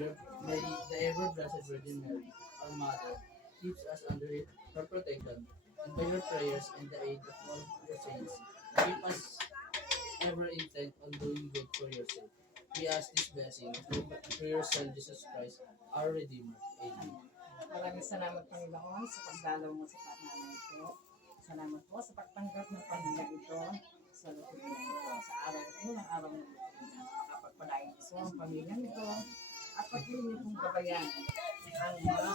the, Mary, the ever-blessed Virgin Mary, our Mother, keeps us under her protection, and by your prayers and the aid of all the saints, keep us ever intent on doing good for your sake. We ask this blessing through, your Son, Jesus Christ, our Redeemer. Amen. Maraming salamat Panginoon sa pagdalaw mo sa pananay ito. Salamat po sa pagtanggap ng pamilya ito sa lutuin ito. Sa araw ito, ng araw ng lutuin. Makapagpalain ito ang pamilya ito at patuloy niyo pong gabayan ang mga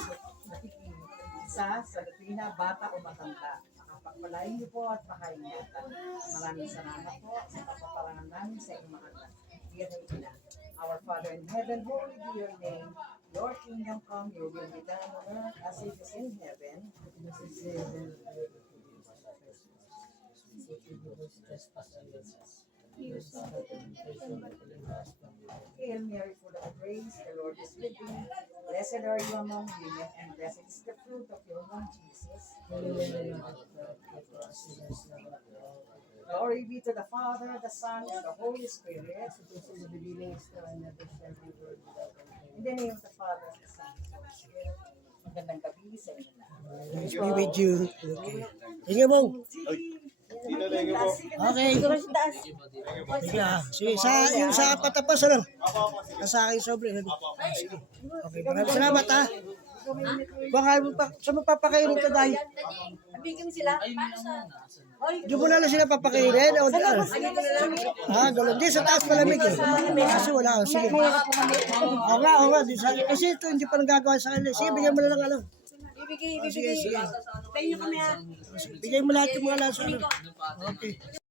nakikinig isa sa Latina, bata o matanda. Makapagpalain niyo po at pakaingatan. Maraming salamat po sa pagpaparangan namin sa inyong mga anak. Dear Ina, Our Father in heaven, holy be your name. Your kingdom come, your will be done on earth as it is in heaven. Hail Mary, full of grace, the Lord is with thee. Blessed are you among women, and blessed is the fruit of your womb, Jesus. Glory be to the Father, the Son, and the Holy Spirit. In the name of the Father, the Son, and the Holy Spirit. Magandang gabi sa inyo lahat. Be with you. Okay. Sige mo. Okay. Sige ah. Sige, sa, yung sa patapos lang. Sa akin sobre. Sige. Okay, maraming salamat ha. Baka mo pa, sa magpapakainin ka dahil. Bigyan sila. Ay, may ano na. Asan na? Di mo na lang sila papakainin. O, di, ano? Ha, gano'n. Di, sa taas malamig eh. Kasi wala. Sige. Oo nga, oo nga. Di, sa, kasi ito hindi pa nagagawa sa kanila. Sige, bigyan mo na lang ano. Ibigay, Sige, sige. Tayo nyo kami ha. Bigyan mo lahat yung mga lasa. Okay.